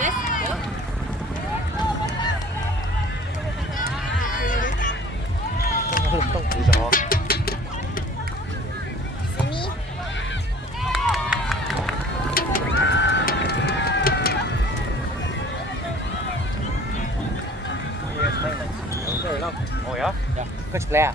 Let's go. Không tự do. Simi. Ôi á, có chụp lẹ.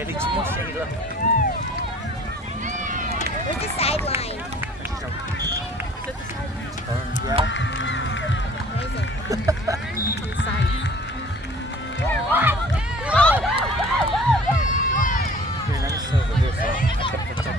Felix mo siya nila. Where's the sideline? Yeah. Where is it? On the side. Here, let me show you this. I kept the check.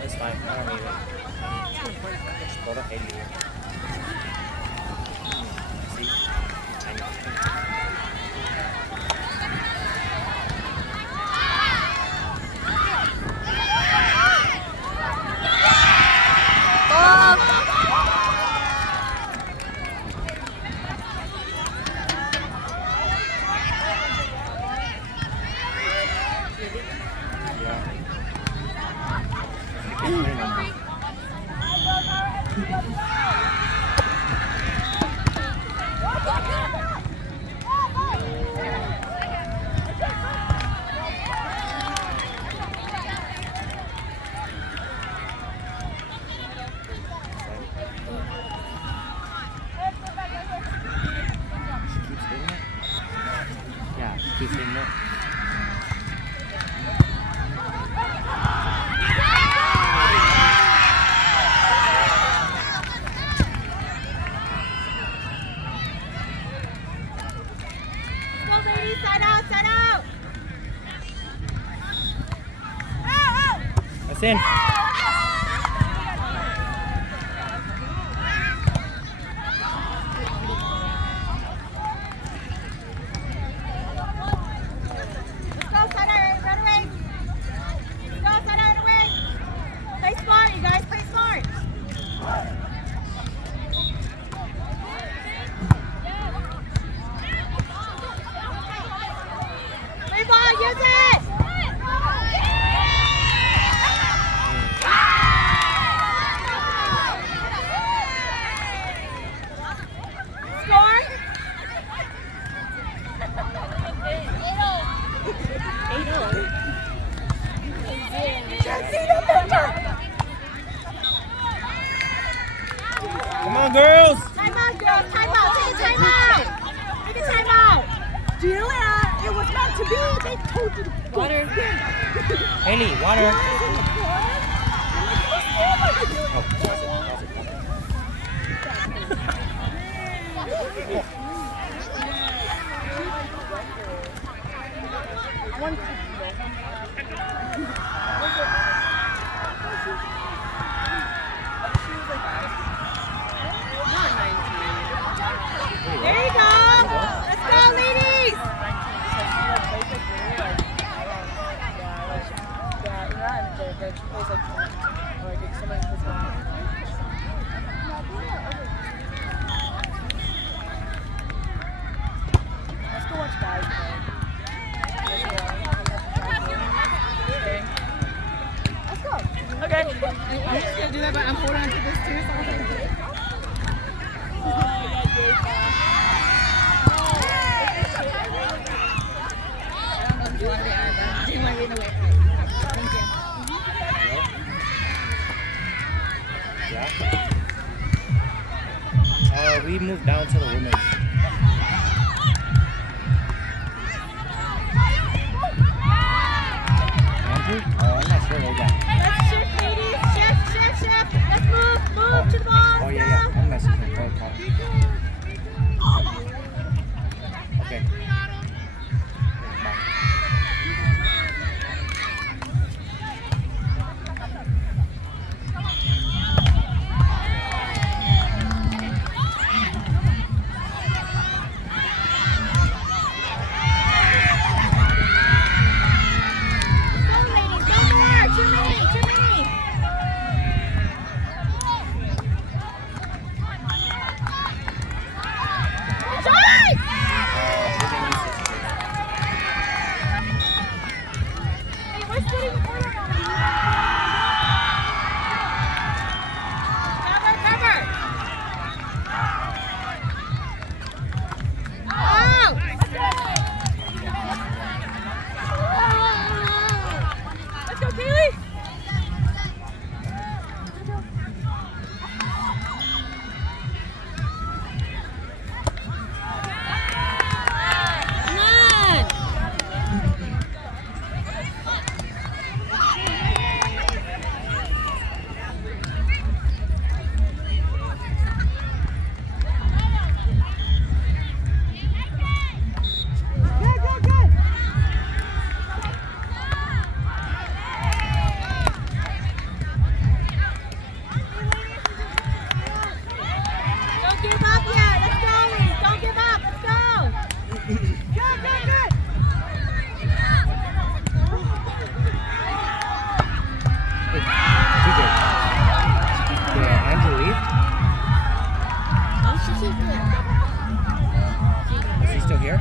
It's fine. I don't need it. Just go ahead here. See? I know. Yeah, keep hitting it. Go, baby. Side out, side out. That's in. Let's go, side out, run away. Let's go, side out, away. Play smart, you guys. Play smart. Play ball, use it. Score. 8-0. Come on, girls. Time out, girls. Time out. Take a time out. Take a time out. Julia, it was meant to be. They told you to go. Water. Haley, water. Oh, There you go. Let's go, ladies. Let's go watch guys play. Let's go. Okay. I'm just gonna do that, but I'm holding on to this too. So I'm gonna do it. I don't know if you want to be on, but do you want to be in the way? Thank you. Yeah. We moved down to the women's. Andrew? Oh, I'm not sure about that. Let's shift, ladies. Shift. Let's move to the ball. Oh, yeah. I'm messaging her. Okay. Bye. Go, ladies. Go more. Too many. Joy! Hey, we're sitting in order now. Cover. Oh! Let's go, Kaylee. Come on. Good. Don't give up yet. Let's go, ladies. Don't give up. Let's go. Good. TJ. Did Andrew leave? Oh, she's good. Is he still here?